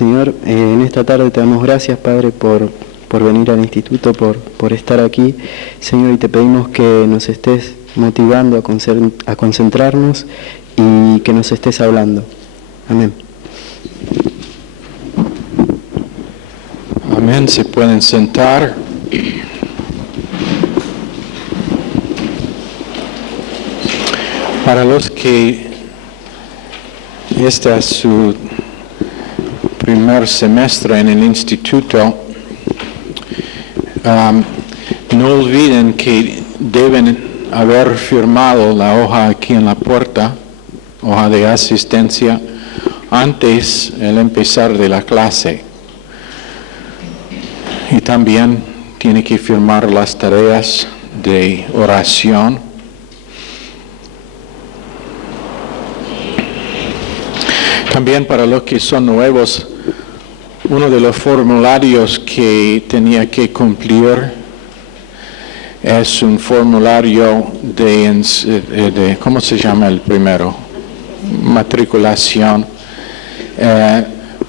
Señor, en esta tarde te damos gracias, Padre, por venir al instituto, por estar aquí, Señor, y te pedimos que nos estés motivando a concentrarnos y que nos estés hablando. Amén. Amén, se pueden sentar. Para los que este es su primer semestre en el instituto, no olviden que deben haber firmado la hoja aquí en la puerta, hoja de asistencia, antes del empezar de la clase. Y también tiene que firmar las tareas de oración. También para los que son nuevos, uno de los formularios que tenía que cumplir es un formulario de ¿cómo se llama el primero? Matriculación.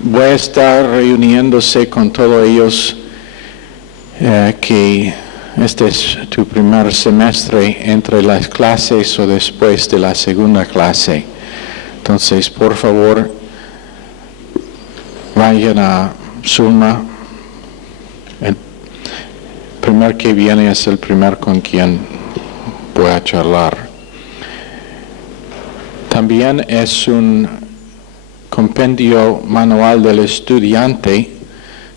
Voy a estar reuniéndose con todos ellos que este es tu primer semestre entre las clases o después de la segunda clase. Entonces, por favor, vayan a Zulma. El primer que viene es el primer con quien voy a charlar. También es un compendio manual del estudiante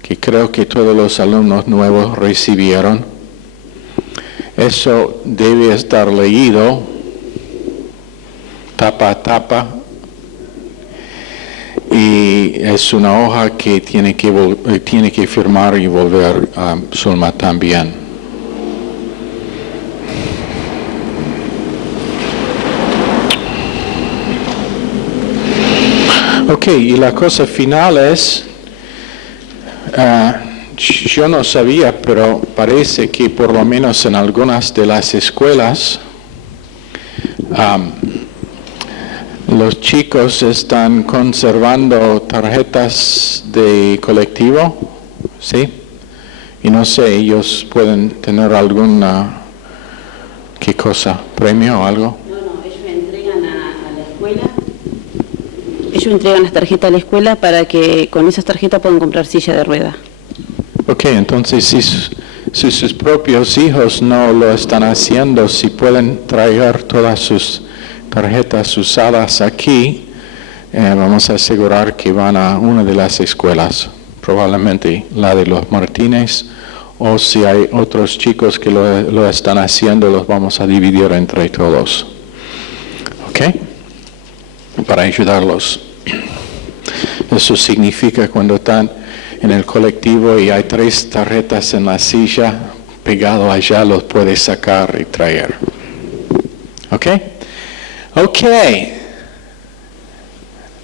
que creo que todos los alumnos nuevos recibieron. Eso debe estar leído tapa a tapa. Y es una hoja que tiene que firmar y volver a Zulma también. Ok, y la cosa final es, yo no sabía, pero parece que por lo menos en algunas de las escuelas, los chicos están conservando tarjetas de colectivo, ¿sí? Y no sé, ellos pueden tener alguna, ¿qué cosa? ¿Premio o algo? No, ellos entregan a la escuela. Ellos entregan las tarjetas a la escuela para que con esas tarjetas puedan comprar silla de rueda. Ok, entonces si sus propios hijos no lo están haciendo, si pueden traer todas sus tarjetas usadas aquí, vamos a asegurar que van a una de las escuelas, probablemente la de los Martínez, o si hay otros chicos que lo están haciendo, los vamos a dividir entre todos. ¿Ok? Para ayudarlos. Eso significa cuando están en el colectivo y hay 3 tarjetas en la silla, pegado allá los puedes sacar y traer. ¿Ok? Ok,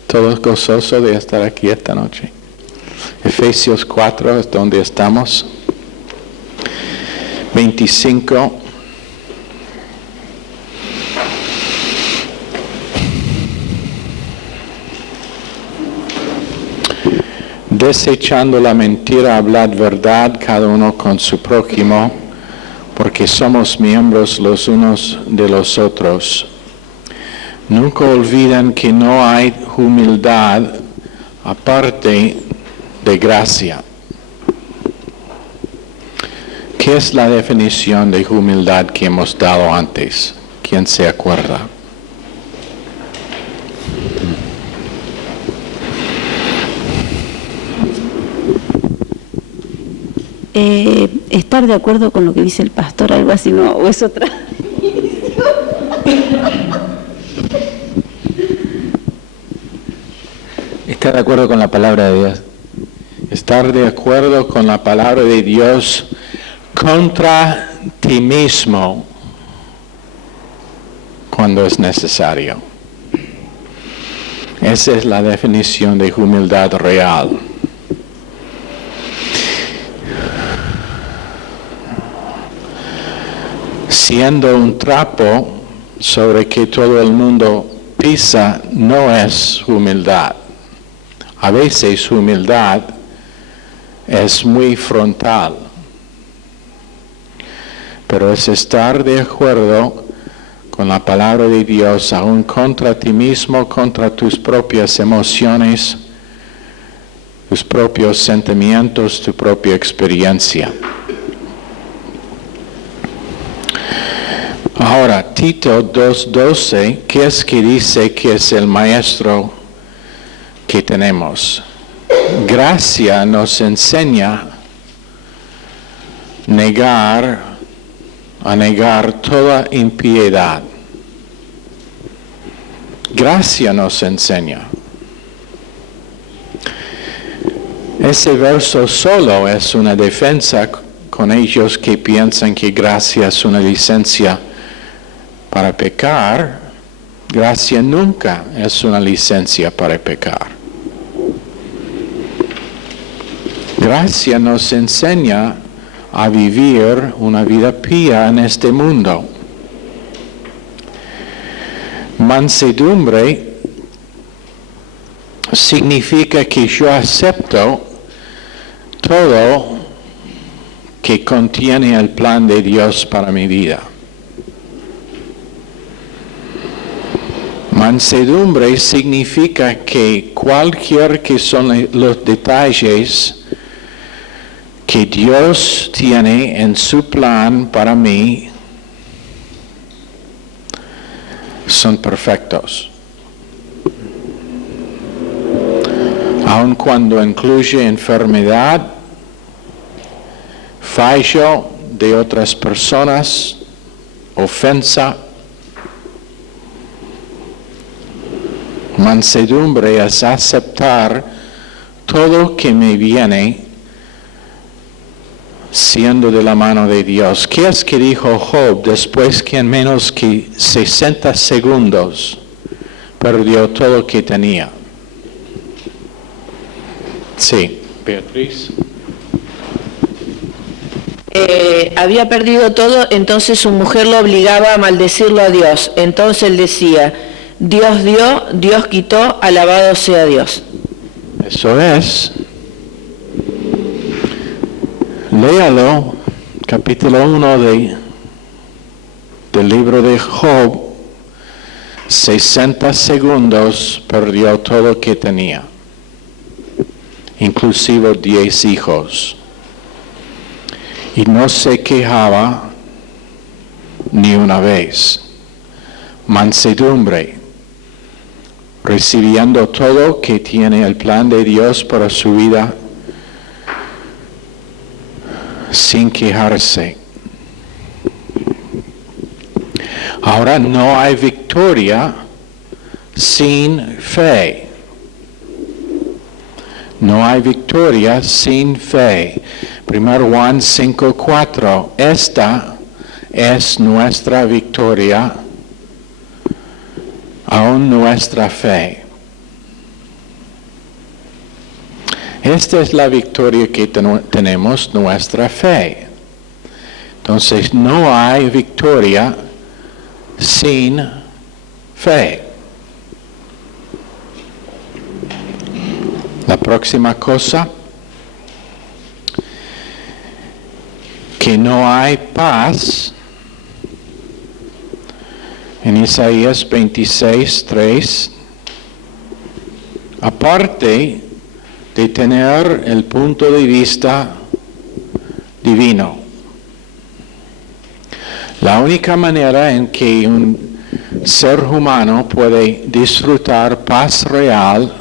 todos gozosos de estar aquí esta noche. Efesios 4 es donde estamos. 25. Desechando la mentira, hablad verdad cada uno con su prójimo, porque somos miembros los unos de los otros. Nunca olviden que no hay humildad aparte de gracia. ¿Qué es la definición de humildad que hemos dado antes? ¿Quién se acuerda? Estar de acuerdo con lo que dice el pastor, algo así, ¿no? ¿O es otra? Estar de acuerdo con la palabra de Dios. Estar de acuerdo con la palabra de Dios contra ti mismo cuando es necesario. Esa es la definición de humildad real. Siendo un trapo sobre que todo el mundo pisa, no es humildad. A veces su humildad es muy frontal, pero es estar de acuerdo con la palabra de Dios, aún contra ti mismo, contra tus propias emociones, tus propios sentimientos, tu propia experiencia. Ahora, Tito 2:12, ¿qué es que dice que es el maestro que tenemos? Gracia nos enseña a negar toda impiedad. Gracia nos enseña. Ese verso solo es una defensa con ellos que piensan que gracia es una licencia para pecar. Gracia nunca es una licencia para pecar. Gracia nos enseña a vivir una vida pía en este mundo. Mansedumbre significa que yo acepto todo que contiene el plan de Dios para mi vida. Mansedumbre significa que cualquier que son los detalles que Dios tiene en su plan para mí son perfectos. Aun cuando incluye enfermedad, fallo de otras personas, ofensa. Mansedumbre es aceptar todo que me viene siendo de la mano de Dios. ¿Qué es que dijo Job después que en menos que 60 segundos perdió todo lo que tenía? Sí, Beatriz. Había perdido todo, entonces su mujer lo obligaba a maldecirlo a Dios. Entonces él decía, Dios dio, Dios quitó, alabado sea Dios. Eso es. Léalo, capítulo 1 del libro de Job. 60 segundos perdió todo lo que tenía, inclusive 10 hijos. Y no se quejaba ni una vez. Mansedumbre, recibiendo todo que tiene el plan de Dios para su vida, sin quejarse. Ahora no hay victoria sin fe. No hay victoria sin fe. 1 Juan 5:4. Esta es nuestra victoria, aún nuestra fe. Esta es la victoria que tenemos, nuestra fe. Entonces no hay victoria sin fe. La próxima cosa, que no hay paz. En Isaías 26:3, aparte de tener el punto de vista divino. La única manera en que un ser humano puede disfrutar paz real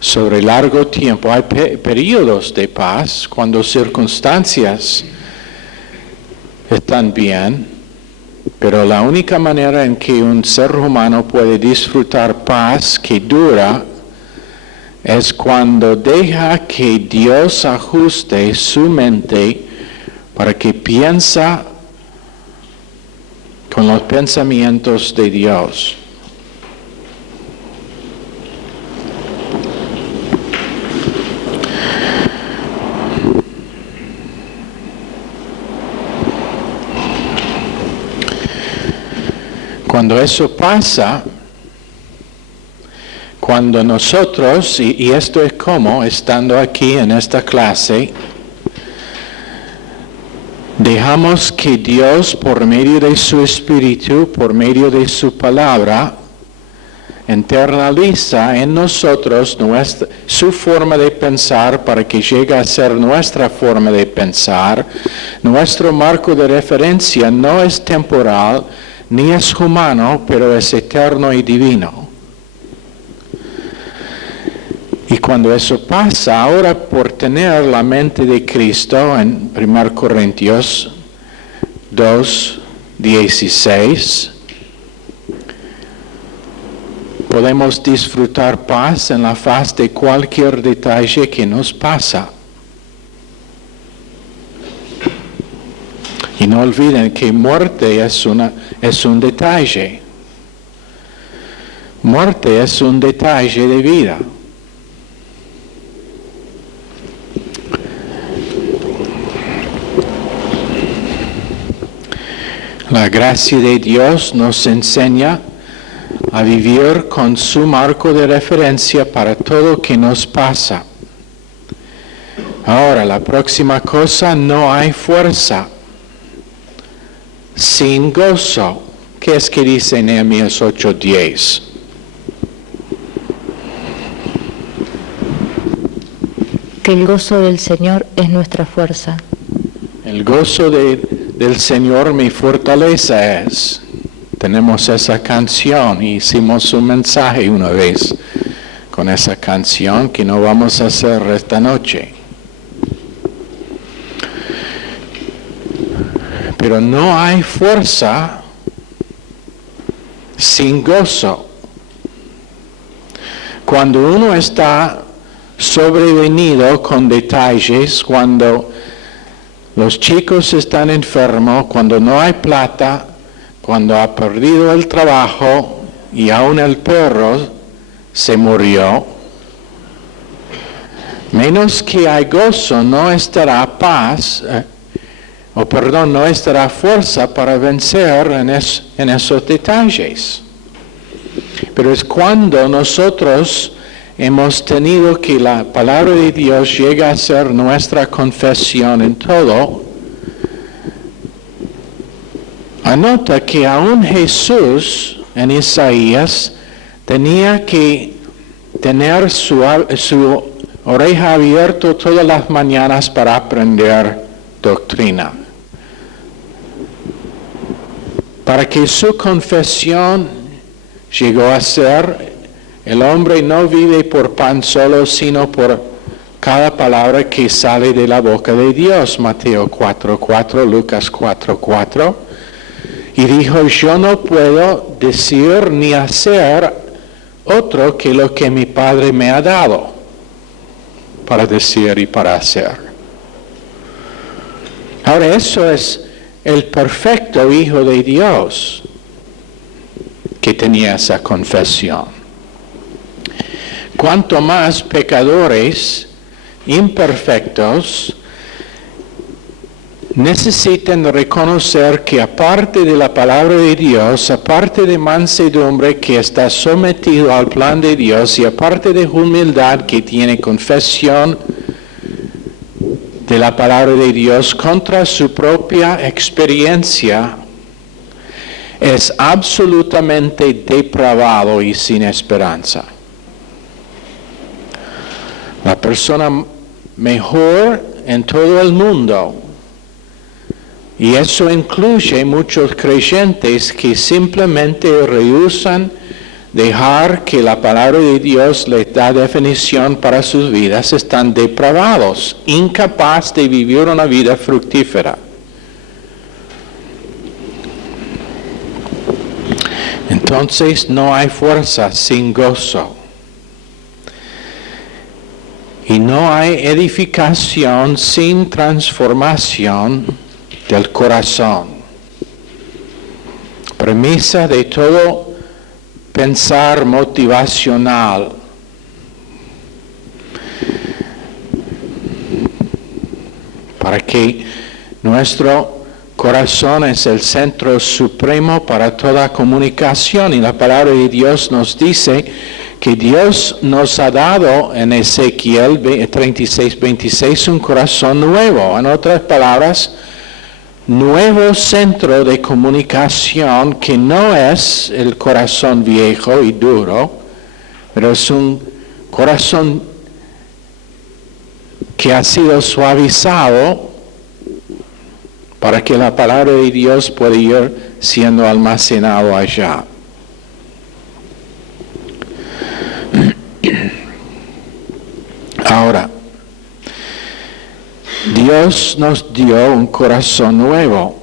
sobre largo tiempo, hay periodos de paz cuando circunstancias están bien, pero la única manera en que un ser humano puede disfrutar paz que dura es cuando deja que Dios ajuste su mente para que piensa con los pensamientos de Dios. Cuando eso pasa, cuando nosotros, y esto es como, estando aquí en esta clase, dejamos que Dios, por medio de su Espíritu, por medio de su palabra, internaliza en nosotros su forma de pensar para que llegue a ser nuestra forma de pensar. Nuestro marco de referencia no es temporal ni es humano, pero es eterno y divino. Y cuando eso pasa, ahora por tener la mente de Cristo, en 1 Corintios 2:16, podemos disfrutar paz en la faz de cualquier detalle que nos pasa. Y no olviden que muerte es un detalle. Muerte es un detalle de vida. La gracia de Dios nos enseña a vivir con su marco de referencia para todo que nos pasa. Ahora, la próxima cosa, no hay fuerza sin gozo. ¿Qué es que dice Nehemías 8:10? Que el gozo del Señor es nuestra fuerza. El gozo del Señor mi fortaleza es. Tenemos esa canción y hicimos un mensaje una vez con esa canción que no vamos a hacer esta noche. Pero no hay fuerza sin gozo. Cuando uno está sobrevenido con detalles, cuando los chicos están enfermos, cuando no hay plata, cuando ha perdido el trabajo y aún el perro se murió, menos que hay gozo, no estará no estará fuerza para vencer en esos detalles. Pero es cuando nosotros hemos tenido que la palabra de Dios llega a ser nuestra confesión en todo. Anota que aún Jesús en Isaías tenía que tener su oreja abierta todas las mañanas para aprender doctrina. Para que su confesión llegó a ser: el hombre no vive por pan solo, sino por cada palabra que sale de la boca de Dios. Mateo 4:4, Lucas 4:4. Y dijo: yo no puedo decir ni hacer otro que lo que mi Padre me ha dado para decir y para hacer. Ahora, eso es el perfecto Hijo de Dios que tenía esa confesión. Cuanto más pecadores imperfectos necesitan reconocer que aparte de la palabra de Dios, aparte de mansedumbre que está sometido al plan de Dios y aparte de humildad que tiene confesión de la palabra de Dios contra su propia experiencia, es absolutamente depravado y sin esperanza. La persona mejor en todo el mundo, y eso incluye muchos creyentes que simplemente rehúsan dejar que la palabra de Dios les da definición para sus vidas, están depravados, incapaces de vivir una vida fructífera. Entonces no hay fuerza sin gozo. Y no hay edificación sin transformación del corazón. Premisa de todo pensar motivacional. Para que nuestro corazón es el centro supremo para toda comunicación, y la palabra de Dios nos dice que Dios nos ha dado en Ezequiel 36:26 un corazón nuevo. En otras palabras, nuevo centro de comunicación que no es el corazón viejo y duro, pero es un corazón que ha sido suavizado para que la palabra de Dios pueda ir siendo almacenado allá. Ahora, Dios nos dio un corazón nuevo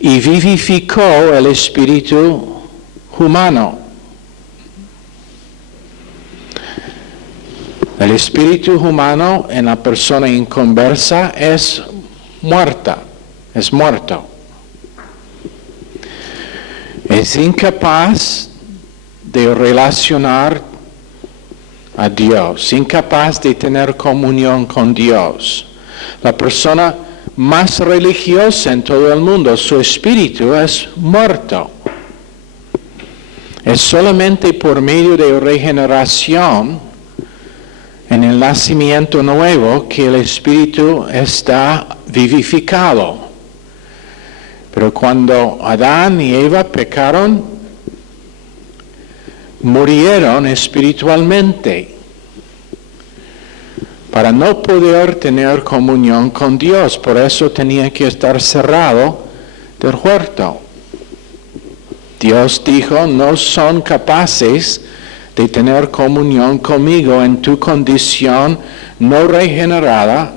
y vivificó el espíritu humano. El espíritu humano en la persona inconversa es muerto. Es incapaz de relacionar a Dios, incapaz de tener comunión con Dios. La persona más religiosa en todo el mundo, su espíritu es muerto. Es solamente por medio de regeneración, en el nacimiento nuevo, que el espíritu está vivificado. Pero cuando Adán y Eva pecaron, murieron espiritualmente para no poder tener comunión con Dios. Por eso tenía que estar cerrado del huerto. Dios dijo, no son capaces de tener comunión conmigo en tu condición no regenerada,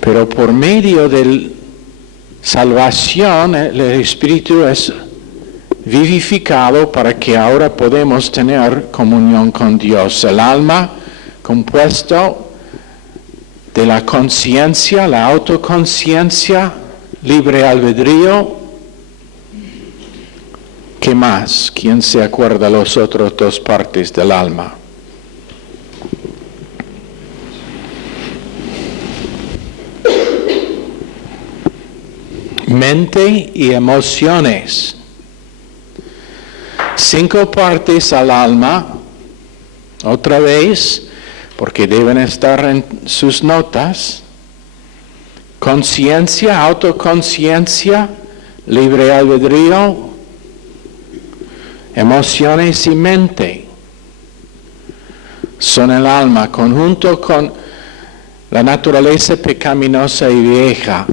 pero por medio de salvación el Espíritu es vivificado para que ahora podemos tener comunión con Dios. El alma, compuesto de la conciencia, la autoconciencia, libre albedrío. ¿Qué más? ¿Quién se acuerda de las otras dos partes del alma? Mente y emociones. 5 partes al alma, otra vez, porque deben estar en sus notas. Conciencia, autoconciencia, libre albedrío, emociones y mente. Son el alma, conjunto con la naturaleza pecaminosa y vieja.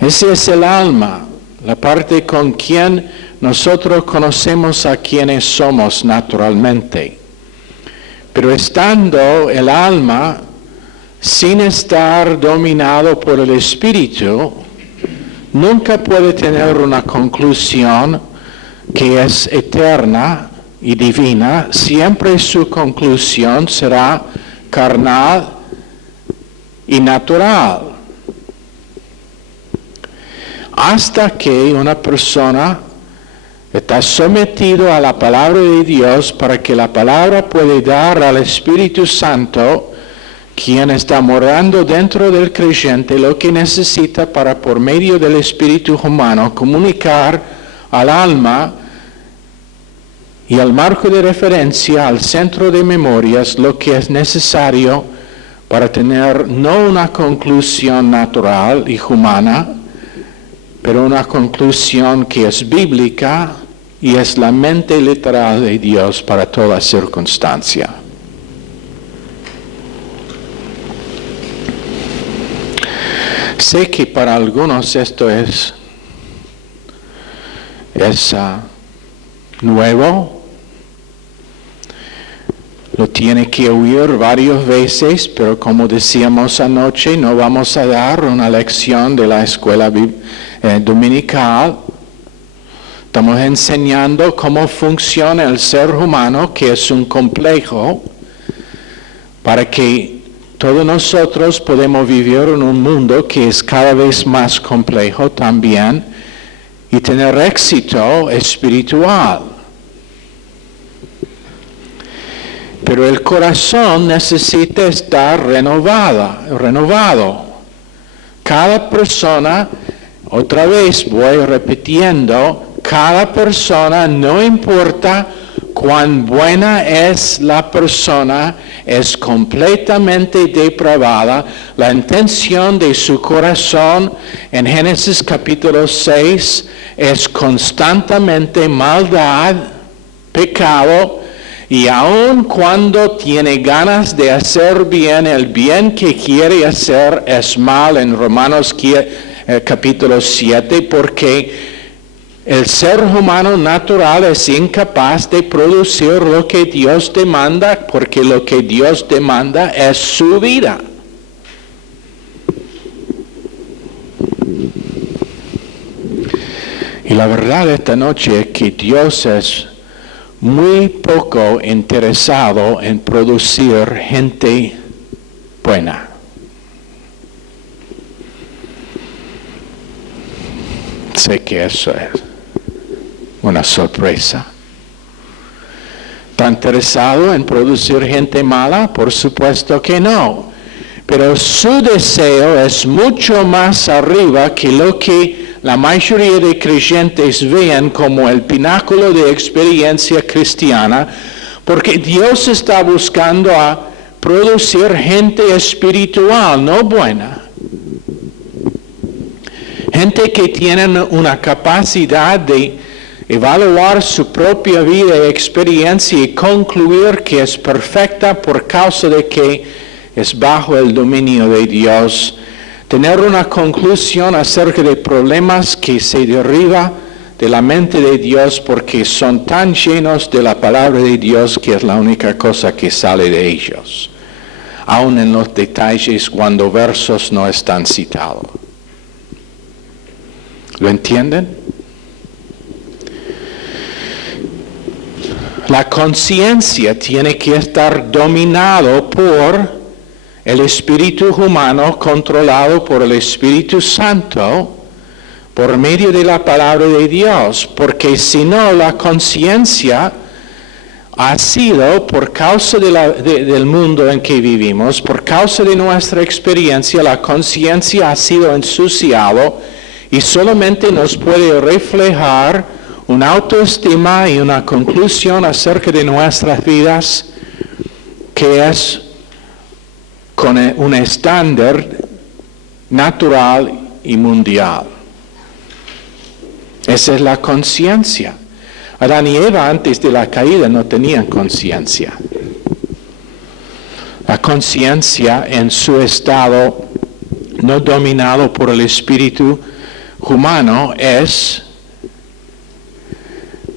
Ese es el alma, la parte con quien nosotros conocemos a quienes somos naturalmente. Pero estando el alma sin estar dominado por el espíritu, nunca puede tener una conclusión que es eterna y divina. Siempre su conclusión será carnal y natural. Hasta que una persona está sometido a la palabra de Dios para que la palabra pueda dar al Espíritu Santo, quien está morando dentro del creyente, lo que necesita para, por medio del espíritu humano, comunicar al alma y al marco de referencia, al centro de memorias, lo que es necesario para tener no una conclusión natural y humana, pero una conclusión que es bíblica y es la mente literal de Dios para toda circunstancia. Sé que para algunos esto es nuevo, lo tiene que oír varias veces, pero como decíamos anoche, no vamos a dar una lección de la escuela dominical. Estamos enseñando cómo funciona el ser humano, que es un complejo, para que todos nosotros podemos vivir en un mundo que es cada vez más complejo también y tener éxito espiritual. Pero el corazón necesita estar renovado. Cada persona Otra vez voy repitiendo, cada persona, no importa cuán buena es la persona, es completamente depravada. La intención de su corazón en Génesis capítulo 6 es constantemente maldad, pecado, y aun cuando tiene ganas de hacer bien, el bien que quiere hacer es mal en Romanos capítulo 7, porque el ser humano natural es incapaz de producir lo que Dios demanda, porque lo que Dios demanda es su vida. Y la verdad esta noche es que Dios es muy poco interesado en producir gente buena. Sé que eso es una sorpresa. ¿Está interesado en producir gente mala? Por supuesto que no. Pero su deseo es mucho más arriba que lo que la mayoría de creyentes ven como el pináculo de experiencia cristiana, porque Dios está buscando a producir gente espiritual, no buena. Gente que tiene una capacidad de evaluar su propia vida y experiencia y concluir que es perfecta por causa de que es bajo el dominio de Dios. Tener una conclusión acerca de problemas que se deriva de la mente de Dios porque son tan llenos de la palabra de Dios que es la única cosa que sale de ellos, aun en los detalles cuando versos no están citados. ¿Lo entienden? La conciencia tiene que estar dominado por el espíritu humano, controlado por el Espíritu Santo, por medio de la palabra de Dios, porque si no, la conciencia ha sido, por causa del mundo en que vivimos, por causa de nuestra experiencia, la conciencia ha sido ensuciado y solamente nos puede reflejar una autoestima y una conclusión acerca de nuestras vidas que es con un estándar natural y mundial. Esa es la conciencia. Adán y Eva antes de la caída no tenían conciencia. La conciencia en su estado no dominado por el espíritu humano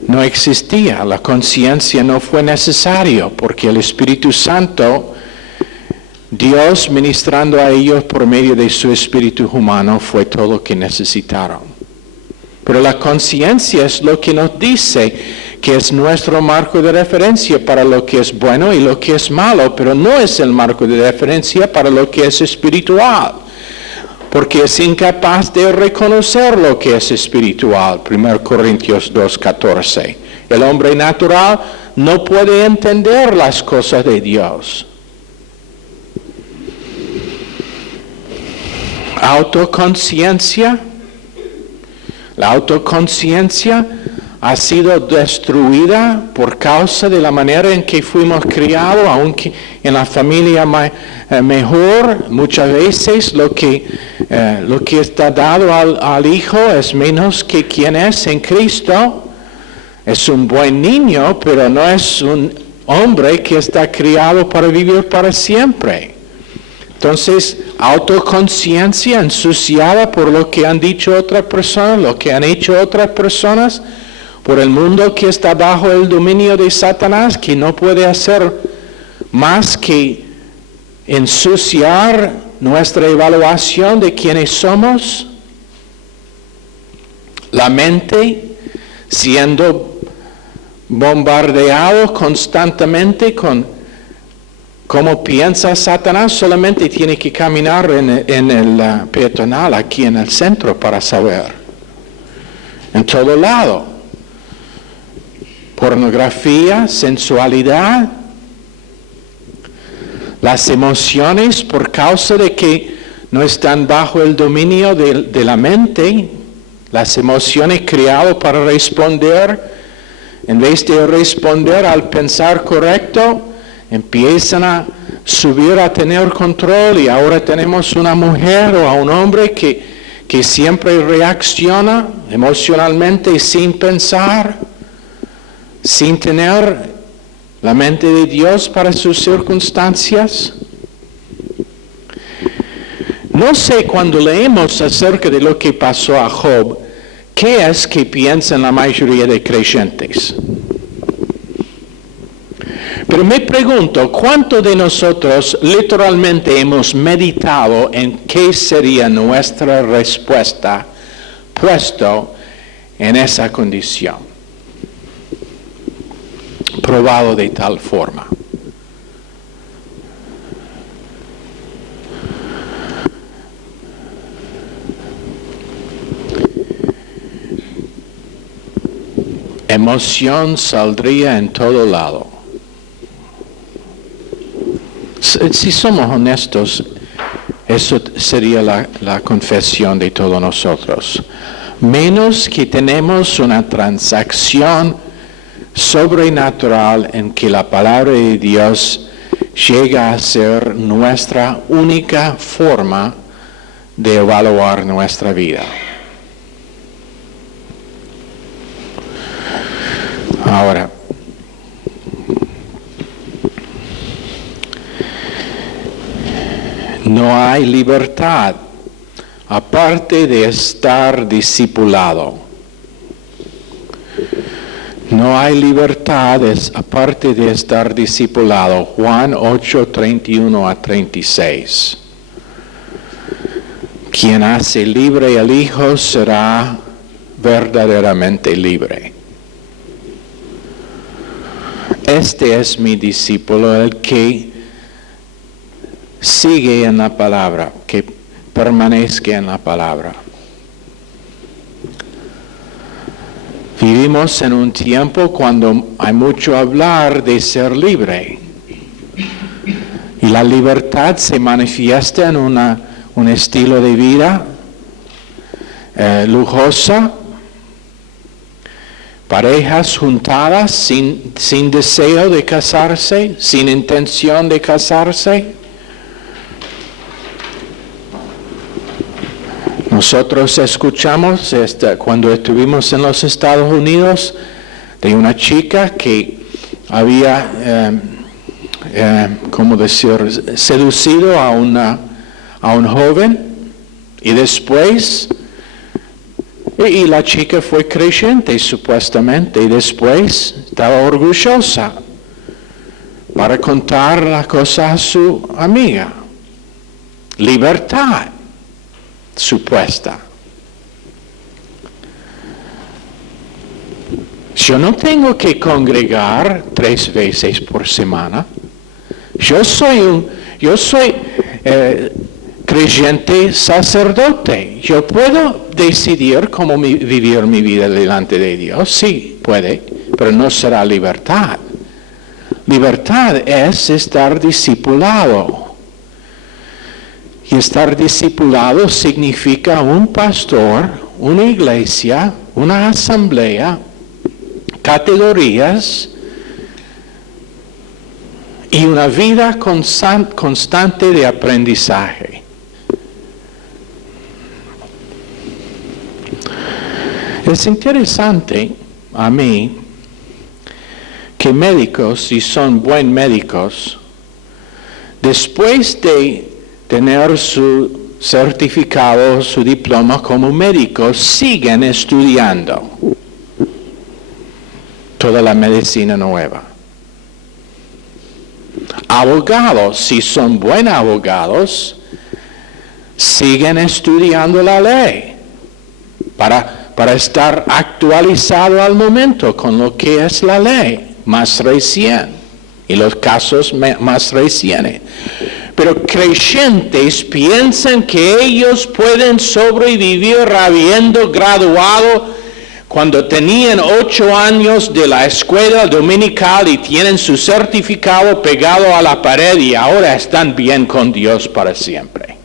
no existía. La conciencia no fue necesario porque el Espíritu Santo, Dios ministrando a ellos por medio de su espíritu humano, fue todo lo que necesitaron. Pero la conciencia es lo que nos dice que es nuestro marco de referencia para lo que es bueno y lo que es malo, pero no es el marco de referencia para lo que es espiritual, porque es incapaz de reconocer lo que es espiritual. 1 Corintios 2:14. El hombre natural no puede entender las cosas de Dios. Autoconciencia. La autoconciencia ha sido destruida por causa de la manera en que fuimos criados, aunque en la familia mejor, muchas veces lo que está dado al hijo es menos que quien es en Cristo. Es un buen niño, pero no es un hombre que está criado para vivir para siempre. Entonces, autoconciencia ensuciada por lo que han dicho otras personas, lo que han hecho otras personas, por el mundo que está bajo el dominio de Satanás, que no puede hacer más que ensuciar nuestra evaluación de quiénes somos. La mente siendo bombardeado constantemente con cómo piensa Satanás, solamente tiene que caminar en el peatonal aquí en el centro para saber. En todo lado. Pornografía, sensualidad, las emociones por causa de que no están bajo el dominio de la mente, Las emociones criadas para responder, en vez de responder al pensar correcto, empiezan a subir a tener control y ahora tenemos una mujer o a un hombre que siempre reacciona emocionalmente sin pensar, sin tener la mente de Dios para sus circunstancias. No sé, cuando leemos acerca de lo que pasó a Job, ¿qué es que piensan la mayoría de creyentes? Pero me pregunto, ¿cuántos de nosotros literalmente hemos meditado en qué sería nuestra respuesta puesto en esa condición? Probado de tal forma. Emoción saldría en todo lado. Si somos honestos, eso sería la confesión de todos nosotros. Menos que tenemos una transacción sobrenatural en que la palabra de Dios llega a ser nuestra única forma de evaluar nuestra vida. Ahora, no hay libertad aparte de estar discipulado. No hay libertad aparte de estar discipulado. Juan 8, 31 a 36. Quien hace libre al Hijo será verdaderamente libre. Este es mi discípulo, el que sigue en la palabra, que permanezca en la palabra. Vivimos en un tiempo cuando hay mucho hablar de ser libre. Y la libertad se manifiesta en un estilo de vida lujosa, parejas juntadas sin deseo de casarse, sin intención de casarse. Nosotros escuchamos cuando estuvimos en los Estados Unidos de una chica que había, seducido a un joven y después, y la chica fue creyente supuestamente y después estaba orgullosa para contar la cosa a su amiga. Libertad supuesta. Yo no tengo que congregar 3 veces por semana. Yo soy creyente sacerdote. Yo puedo decidir cómo vivir mi vida delante de Dios. Sí, puede, pero no será libertad. Libertad es estar discipulado. Y estar discipulado significa un pastor, una iglesia, una asamblea, categorías y una vida constante de aprendizaje. Es interesante a mí que médicos, si son buenos médicos, después de tener su certificado, su diploma como médicos, siguen estudiando toda la medicina nueva. Abogados, si son buenos abogados, siguen estudiando la ley para estar actualizado al momento con lo que es la ley más reciente y los casos más recientes. Pero creyentes piensan que ellos pueden sobrevivir habiendo graduado cuando tenían 8 años de la escuela dominical y tienen su certificado pegado a la pared y ahora están bien con Dios para siempre.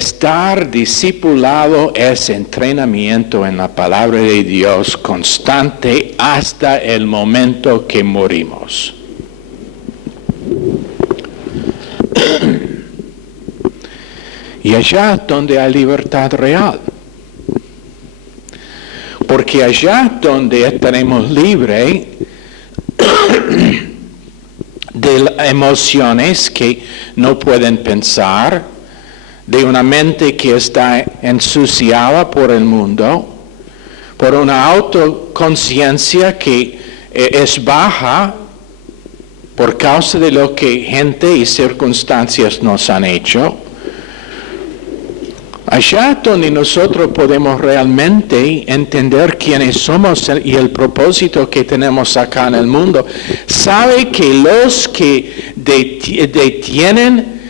estar discipulado es entrenamiento en la palabra de Dios constante hasta el momento que morimos. Y allá donde hay libertad real. Porque allá donde estaremos libres de emociones que no pueden pensar, de una mente que está ensuciada por el mundo, por una autoconciencia que es baja por causa de lo que gente y circunstancias nos han hecho. Allá donde nosotros podemos realmente entender quiénes somos y el propósito que tenemos acá en el mundo, sabe que los que detienen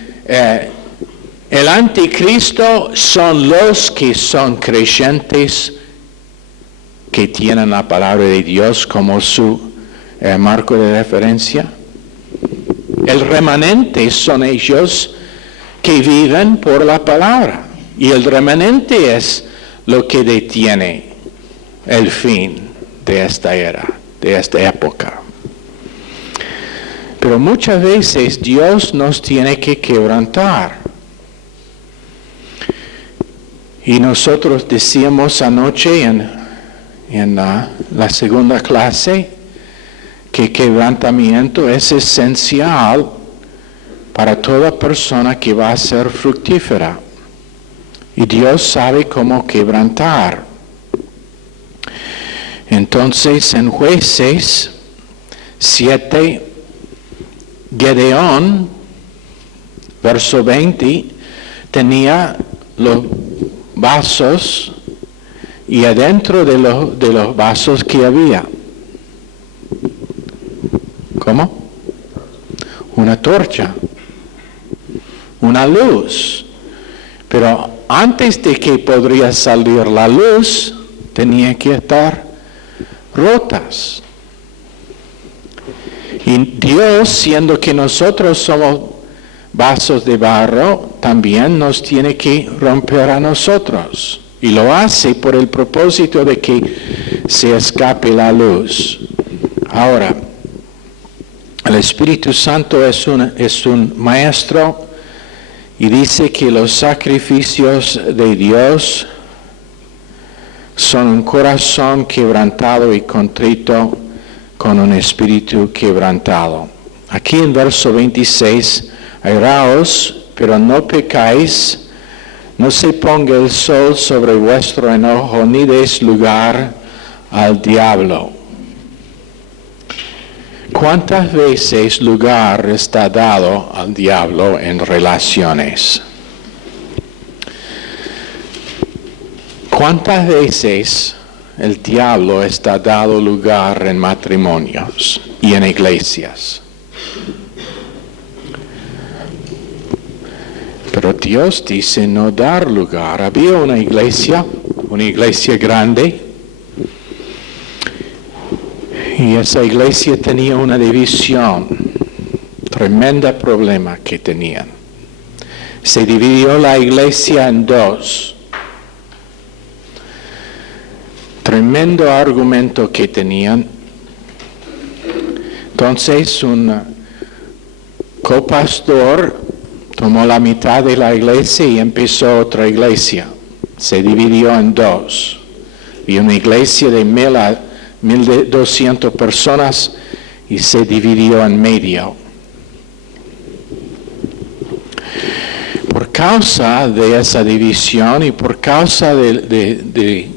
el anticristo son los que son creyentes, que tienen la palabra de Dios como su marco de referencia. El remanente son ellos que viven por la palabra. Y el remanente es lo que detiene el fin de esta era, de esta época. Pero muchas veces Dios nos tiene que quebrantar. Y nosotros decíamos anoche en la segunda clase que quebrantamiento es esencial para toda persona que va a ser fructífera. Y Dios sabe cómo quebrantar. Entonces en Jueces 7, Gedeón, verso 20, tenía los vasos y adentro de los vasos que había. ¿Cómo? Una torcha, una luz. Pero antes de que podría salir la luz, tenía que estar rotas. Y Dios, siendo que nosotros somos vasos de barro, también nos tiene que romper a nosotros. Y lo hace por el propósito de que se escape la luz. Ahora, el Espíritu Santo es un maestro. Y dice que los sacrificios de Dios son un corazón quebrantado y contrito con un espíritu quebrantado. Aquí en verso 26, airaos, pero no pecáis, no se ponga el sol sobre vuestro enojo, ni deis lugar al diablo. ¿Cuántas veces lugar está dado al diablo en relaciones? ¿Cuántas veces el diablo está dado lugar en matrimonios y en iglesias? Pero Dios dice no dar lugar. Había una iglesia grande, y esa iglesia tenía una división, tremendo problema que tenían. Se dividió la iglesia en dos. Tremendo argumento que tenían. Entonces un copastor tomó la mitad de la iglesia y empezó otra iglesia. Se dividió en dos. Y una iglesia de 1,200 personas y se dividió en medio. Por causa de esa división y por causa de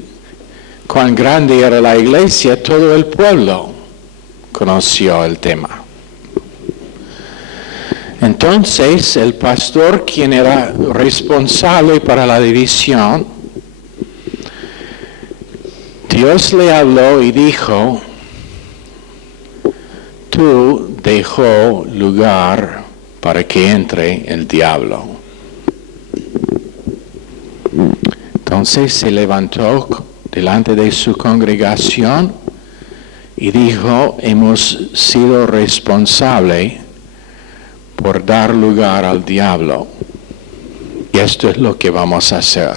cuán grande era la iglesia, todo el pueblo conoció el tema. Entonces el pastor, quien era responsable para la división, Dios le habló y dijo, tú dejó lugar para que entre el diablo. Entonces se levantó delante de su congregación y dijo, hemos sido responsables por dar lugar al diablo. Y esto es lo que vamos a hacer.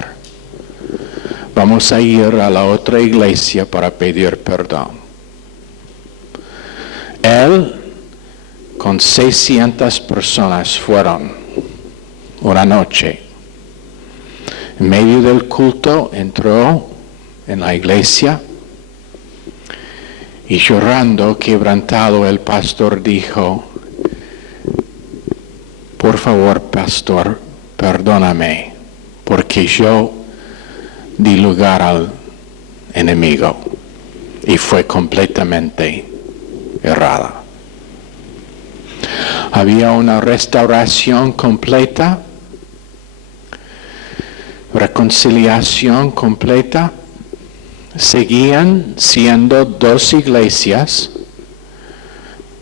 Vamos a ir a la otra iglesia para pedir perdón. Él con 600 personas fueron una noche. En medio del culto entró en la iglesia y llorando, quebrantado, el pastor dijo: por favor, pastor, perdóname, porque yo di lugar al enemigo y fue completamente errada. Había una restauración completa, reconciliación completa. Seguían siendo 2 iglesias.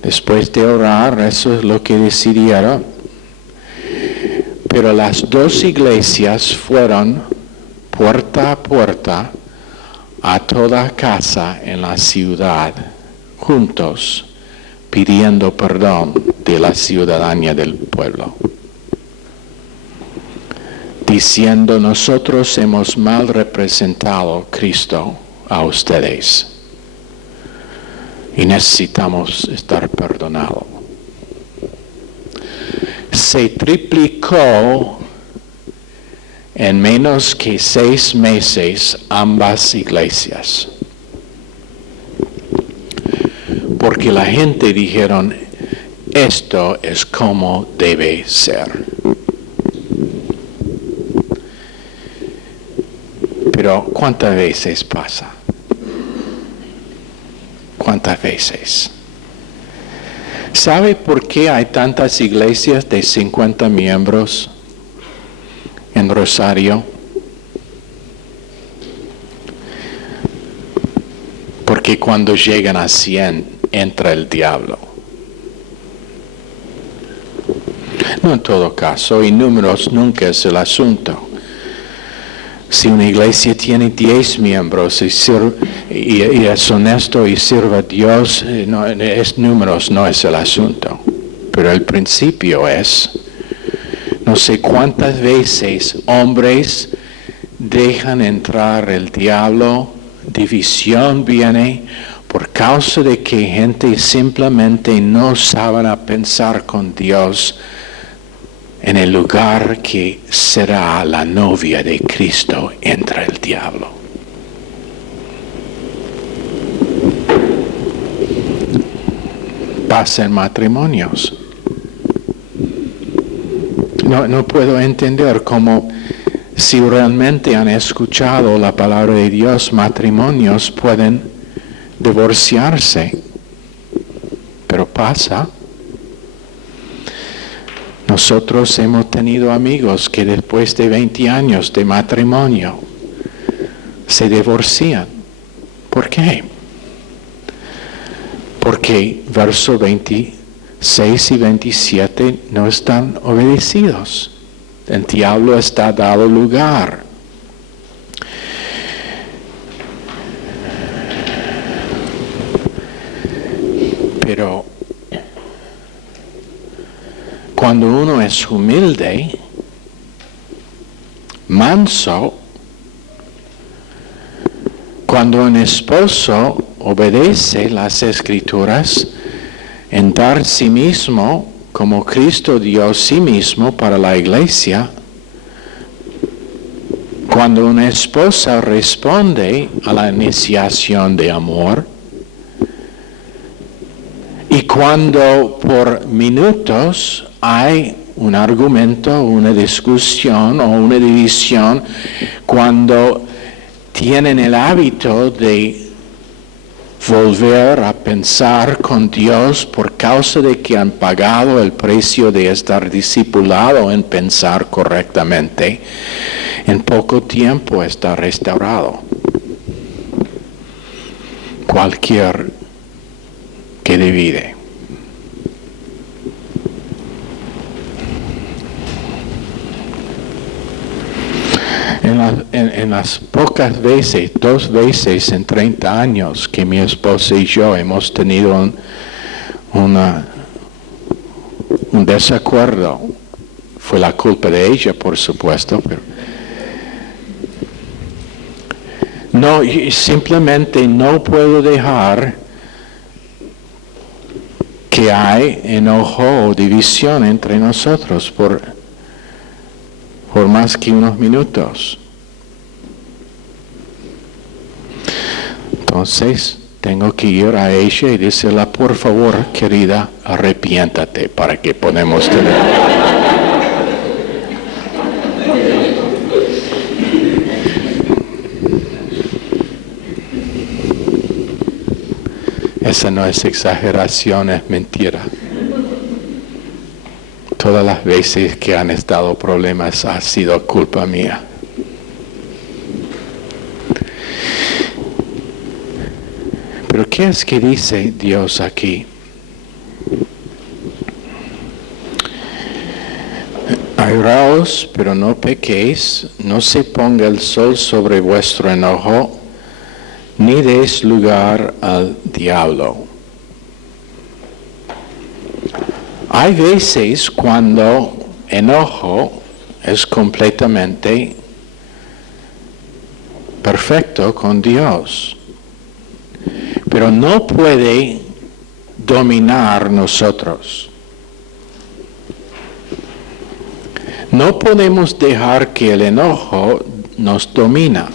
Después de orar, eso es lo que decidieron. Pero las 2 iglesias fueron puerta a puerta a toda casa en la ciudad, juntos, pidiendo perdón de la ciudadanía del pueblo. Diciendo: nosotros hemos mal representado a Cristo a ustedes y necesitamos estar perdonados. Se triplicó en menos que 6 meses ambas iglesias. Porque la gente dijeron: esto es como debe ser. Pero ¿cuántas veces pasa? ¿Cuántas veces? ¿Sabe por qué hay tantas iglesias de 50 miembros en Rosario? Porque cuando llegan a 100 entra el diablo. No en todo caso, y números nunca es el asunto. Si una iglesia tiene 10 miembros y es honesto y sirve a Dios, números no es el asunto. Pero el principio es, no sé cuántas veces hombres dejan entrar el diablo, división viene por causa de que gente simplemente no sabe pensar con Dios en el lugar que será la novia de Cristo entra el diablo. Pasa en matrimonios. No puedo entender cómo, si realmente han escuchado la palabra de Dios, matrimonios pueden divorciarse. Pero pasa. Nosotros hemos tenido amigos que después de 20 años de matrimonio se divorcian. ¿Por qué? Porque versos 26 y 27 no están obedecidos. El diablo está dado lugar. Pero cuando uno es humilde, manso, cuando un esposo obedece las Escrituras en dar sí mismo, como Cristo dio sí mismo para la iglesia, cuando una esposa responde a la iniciación de amor, y cuando por minutos hay un argumento, una discusión o una división, cuando tienen el hábito de volver a pensar con Dios por causa de que han pagado el precio de estar discipulado en pensar correctamente, en poco tiempo está restaurado. Cualquier que divide. En las pocas veces, 2 veces en 30 años que mi esposa y yo hemos tenido un desacuerdo fue la culpa de ella, por supuesto, pero no, simplemente no puedo dejar que hay enojo o división entre nosotros por más que unos minutos. Entonces, tengo que ir a ella y decirle, por favor, querida, arrepiéntate para que podamos tener. Esa no es exageración, es mentira. Todas las veces que han estado problemas ha sido culpa mía. Pero ¿qué es que dice Dios aquí? Airaos, pero no pequéis, no se ponga el sol sobre vuestro enojo, ni deis lugar al diablo. Hay veces cuando enojo es completamente perfecto con Dios, pero no puede dominar nosotros. No podemos dejar que el enojo nos domina.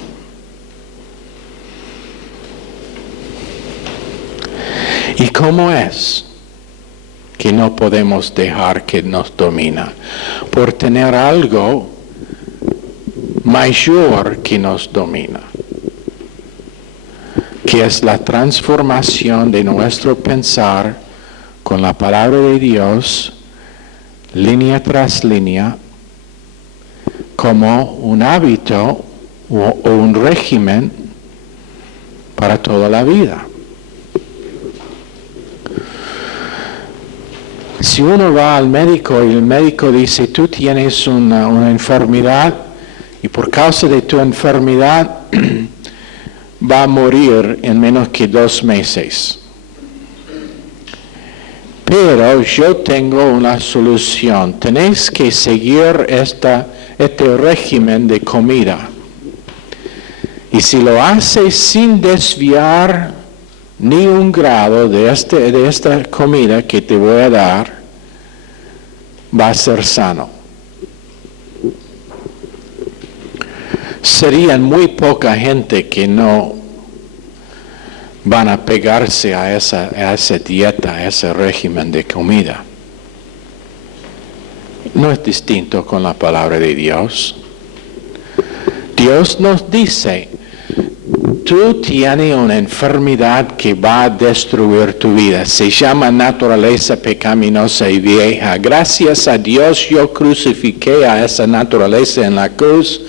¿Y cómo es que no podemos dejar que nos domina? Por tener algo mayor que nos domina, que es la transformación de nuestro pensar con la palabra de Dios, línea tras línea, como un hábito o un régimen para toda la vida. Si uno va al médico y el médico dice, tú tienes una enfermedad y por causa de tu enfermedad va a morir en menos que 2 meses. Pero yo tengo una solución. Tenéis que seguir este régimen de comida. Y si lo haces sin desviar ni un grado de esta comida que te voy a dar, va a ser sano. Serían muy poca gente que no van a pegarse a esa dieta, a ese régimen de comida. No es distinto con la palabra de Dios. Dios nos dice, tú tienes una enfermedad que va a destruir tu vida. Se llama naturaleza pecaminosa y vieja. Gracias a Dios yo crucifiqué a esa naturaleza en la cruz.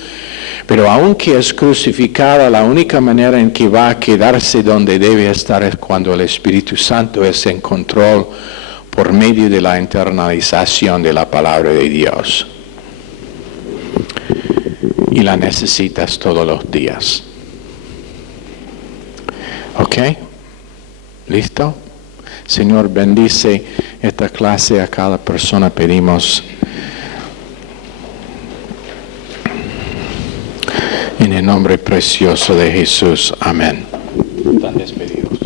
Pero aunque es crucificada, la única manera en que va a quedarse donde debe estar es cuando el Espíritu Santo es en control por medio de la internalización de la palabra de Dios. Y la necesitas todos los días. ¿Ok? ¿Listo? Señor, bendice esta clase a cada persona, pedimos. En el nombre precioso de Jesús. Amén. Están despedidos.